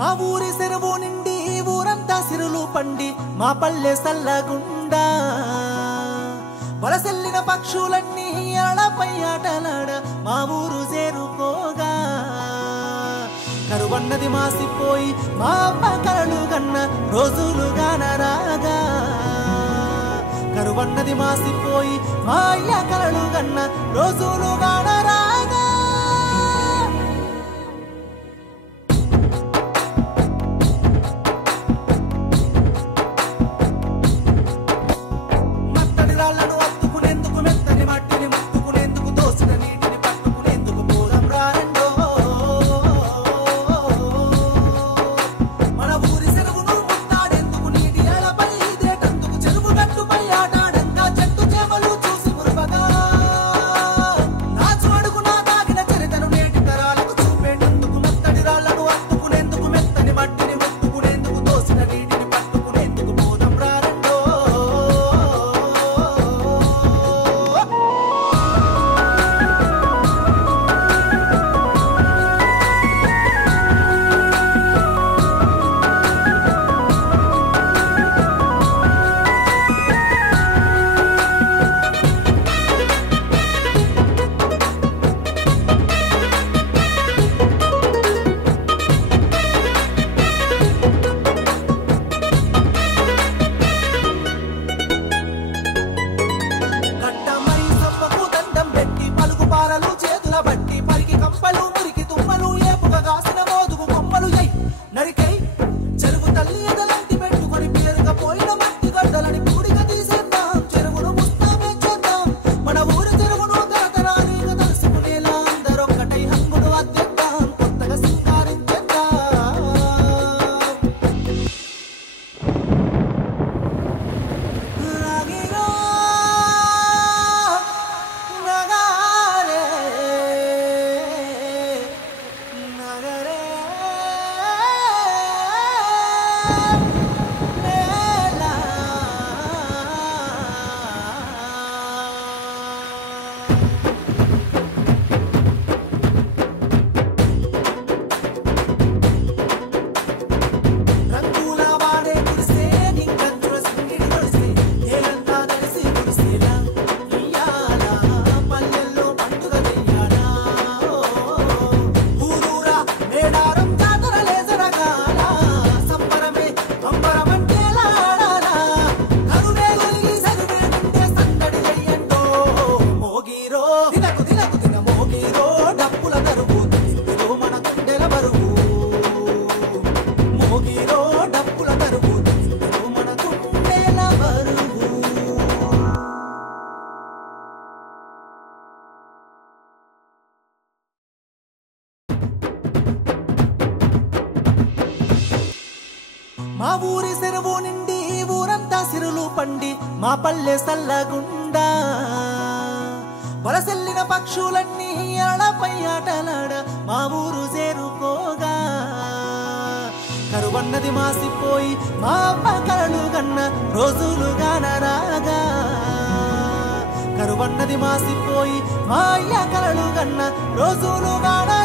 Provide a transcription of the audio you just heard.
మా ఊరి చెరువు నిండి ఊరంతా సిరులు పండి మా పల్లె సల్లగుండా వలసెల్లిన పక్షులన్నీ అలపై ఆటలాడ మా ఊరు చేరుకోగా కరువన్నది మాసిపోయి మా అమ్మ కలలు గన్న రోజులుగాన రాగా కరువన్నది మాసిపోయి మా అయ్య కలలు గన్న రోజులుగాన రాగా మా ఊరి చెరువు నిండి ఊరంతా సిరులు పండి మా పల్లె సల్లగుండా వలసెల్లిన పక్షులన్నీ అలపై ఆటలాడ మా ఊరు చేరుకోగా కరువన్నది మాసిపోయి మా అమ్మ కలలు గన్న రోజులుగాన రాగా కరువన్నది మాసిపోయి మా అయ్య కలలు గన్న రోజులుగాన